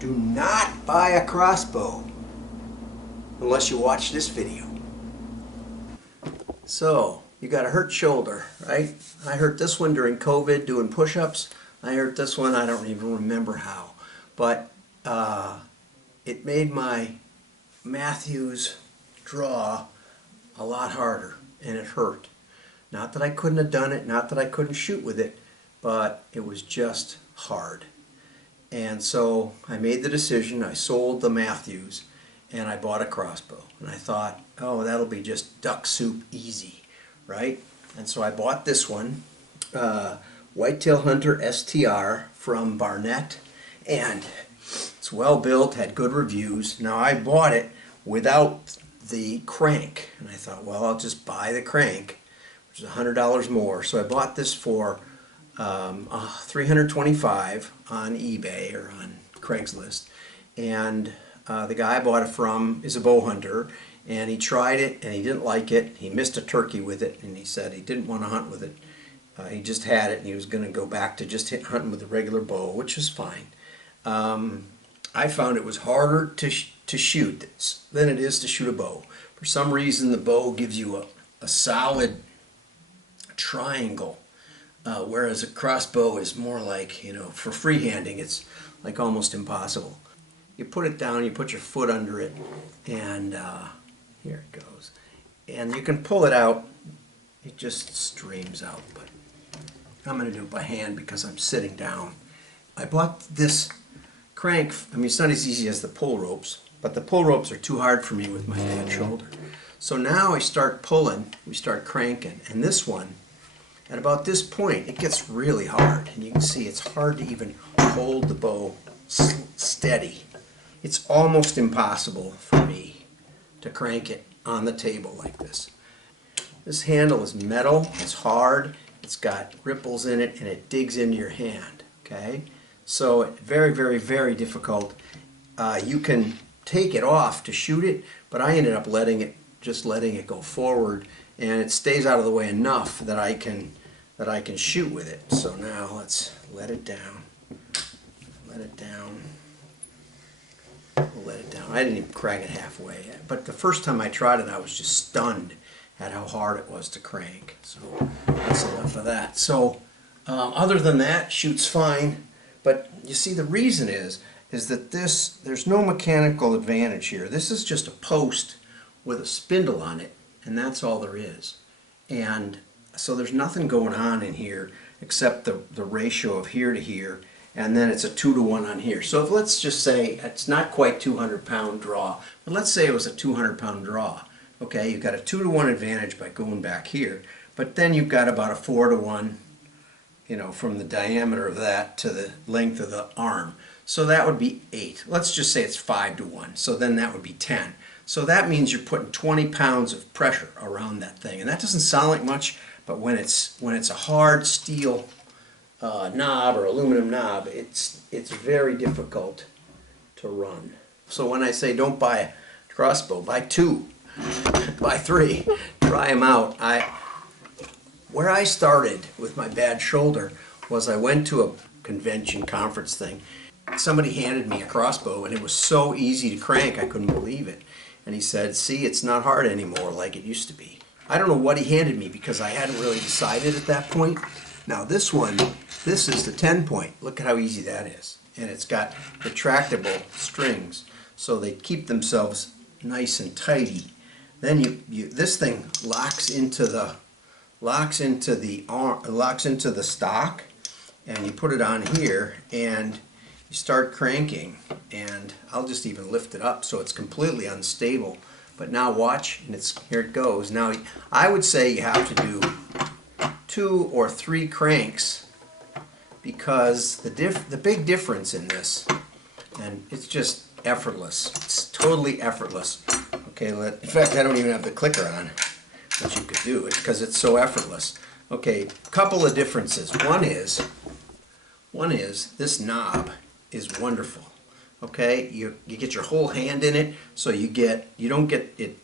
Do not buy a crossbow unless you watch this video. So, you got a hurt shoulder, right? I hurt this one during COVID doing push-ups. I hurt this one, I don't even remember how. But it made my Matthews draw a lot harder, and it hurt. Not that I couldn't have done it, not that I couldn't shoot with it, but it was just hard. And so I made the decision, I sold the Matthews, and I bought a crossbow. And I thought, oh, that'll be just duck soup easy, right? And so I bought this one, Whitetail Hunter STR from Barnett, and it's well built, had good reviews. Now I bought it without the crank, and I thought, well, I'll just buy the crank, which is $100 more. So I bought this for $325 on eBay or on Craigslist, and the guy I bought it from is a bow hunter, and he tried it and he didn't like it. He missed a turkey with it, and he said he didn't want to hunt with it. He just had it, and he was going to go back to just hunting with a regular bow, which is fine. I found it was harder to shoot this than it is to shoot a bow. For some reason, the bow gives you a solid triangle, whereas a crossbow is more like, you know, for freehanding, it's like almost impossible. You put it down, you put your foot under it, and here it goes. And you can pull it out. It just streams out, but I'm going to do it by hand because I'm sitting down. I bought this crank. I mean, it's not as easy as the pull ropes, but the pull ropes are too hard for me with my bad shoulder. So now I start pulling, we start cranking, and this one, at about this point, it gets really hard. And you can see it's hard to even hold the bow steady. It's almost impossible for me to crank it on the table like this. This handle is metal, it's hard, it's got ripples in it, and it digs into your hand, okay? So very, very, very difficult. You can take it off to shoot it, but I ended up just letting it go forward, and it stays out of the way enough that I can shoot with it. So now let's let it down. Let it down. Let it down. I didn't even crank it halfway yet. But the first time I tried it, I was just stunned at how hard it was to crank. So that's enough of that. So other than that, shoots fine. But you see, the reason is that there's no mechanical advantage here. This is just a post with a spindle on it, and that's all there is. And so there's nothing going on in here except the ratio of here to here, and then it's a 2-to-1 on here. So if, let's just say it's not quite 200-pound draw, but let's say it was a 200-pound draw. Okay, you've got a 2-to-1 advantage by going back here, but then you've got about a 4-to-1, you know, from the diameter of that to the length of the arm. So that would be 8. Let's just say it's 5-to-1, so then that would be 10. So that means you're putting 20 pounds of pressure around that thing, and that doesn't sound like much, but when it's a hard steel knob or aluminum knob, it's very difficult to run. So when I say don't buy a crossbow, buy 2, buy 3, try them out. Where I started with my bad shoulder was I went to a convention conference thing. Somebody handed me a crossbow, and it was so easy to crank I couldn't believe it. And he said, see, it's not hard anymore like it used to be. I don't know what he handed me because I hadn't really decided at that point. Now this one, this is the 10-point. Look at how easy that is. And it's got retractable strings, so they keep themselves nice and tidy. Then this thing locks into the stock, and you put it on here, and you start cranking, and I'll just even lift it up so it's completely unstable. But now watch, and here it goes. Now I would say you have to do 2 or 3 cranks, because the big difference in this, and it's just effortless. It's totally effortless. Okay, in fact, I don't even have the clicker on, but you could do it because it's so effortless. Okay, a couple of differences. One is this knob is wonderful. Okay, you get your whole hand in it, so you don't get it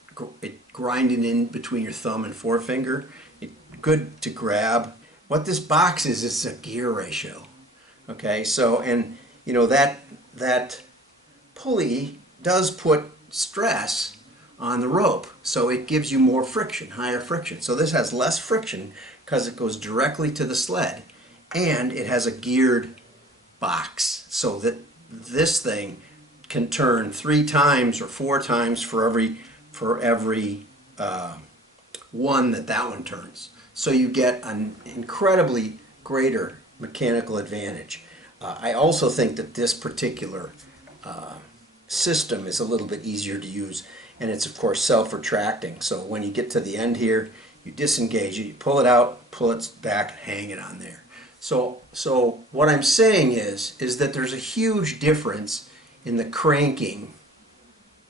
grinding in between your thumb and forefinger. It's good to grab. What this box is a gear ratio. Okay, so, and you know that pulley does put stress on the rope, so it gives you more friction, higher friction. So this has less friction because it goes directly to the sled, and it has a geared box so that this thing can turn 3 times or 4 times for every one that one turns. So you get an incredibly greater mechanical advantage. I also think that this particular system is a little bit easier to use, and it's of course self-retracting. So when you get to the end here, you disengage it, you pull it out, pull it back, and hang it on there. So what I'm saying is that there's a huge difference in the cranking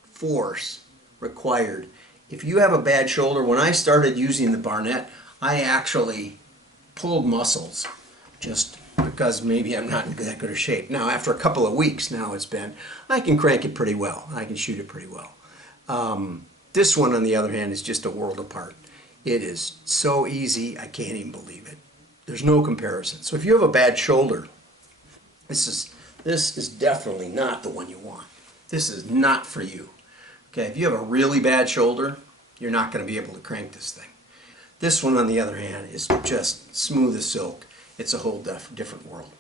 force required. If you have a bad shoulder, when I started using the Barnett, I actually pulled muscles just because maybe I'm not in that good a shape. Now, after a couple of weeks, I can crank it pretty well. I can shoot it pretty well. This one, on the other hand, is just a world apart. It is so easy, I can't even believe it. There's no comparison. So if you have a bad shoulder, this is definitely not the one you want. This is not for you. Okay, if you have a really bad shoulder, you're not going to be able to crank this thing. This one, on the other hand, is just smooth as silk. It's a whole different world.